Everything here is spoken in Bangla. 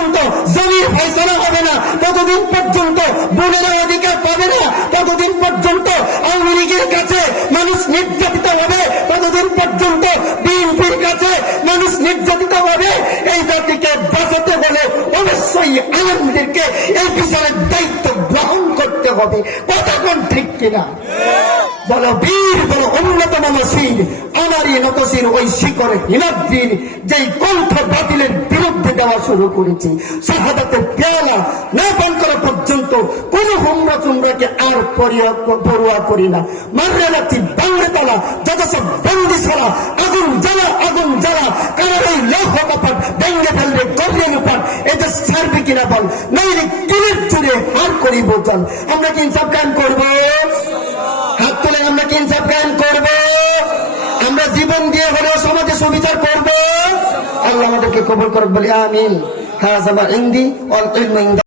পর্যন্ত জমির ফয়সালা হবে না, ততদিন পর্যন্ত বোনেরা অধিকার পাবে না, ততদিন পর্যন্ত আওয়ামী লীগের কাছে মানুষ নির্যাতিত হবে, ততদিন পর্যন্ত বিএনপির কাছে মানুষ নির্যাতিত হবে। এই জাতিকে বাঁচাতে হলে অবশ্যই আলেমদেরকে এই বিচারের দায়িত্ব গ্রহণ করতে হবে। কথা কোন ঠিক কিনা? বলো বীর, বলো অন্যতম নসীর, আমারই নতশির ওই শিকরে হিমাদ্রির, যেই কণ্ঠ বাতিলের বিরুদ্ধে দেওয়া শুরু করেছে। শাহাদাতের পেয়ালা না পান করা পর্যন্ত কোন হুমরা চুমরাকে আর পরোয়া করি না। মাররে রাখছি বাংলা তালা, যত সব বন্দি ছাড়া, আগুন জ্বালা আগুন জ্বালা, কারণ এই লৌহ কপাট ভেঙ্গে ফেলবে গরিয়ে লুপাট, এদের ছাড়বে কিনা বল, নইলে কিনের চুরে হার করি বোঝাল। আমরা কি ইনসাফ কায়েম করবো? হাত তুলে আমরা কি ইনসাফ কায়েম করবো? আমরা জীবন দিয়ে হলেও সমাজে সুবিচার করবো। আল্লাহ আমাদেরকে কবুল করুক বলি আমিন। হাযা মা ইনদি ওয়াল ইলমু ইনদা।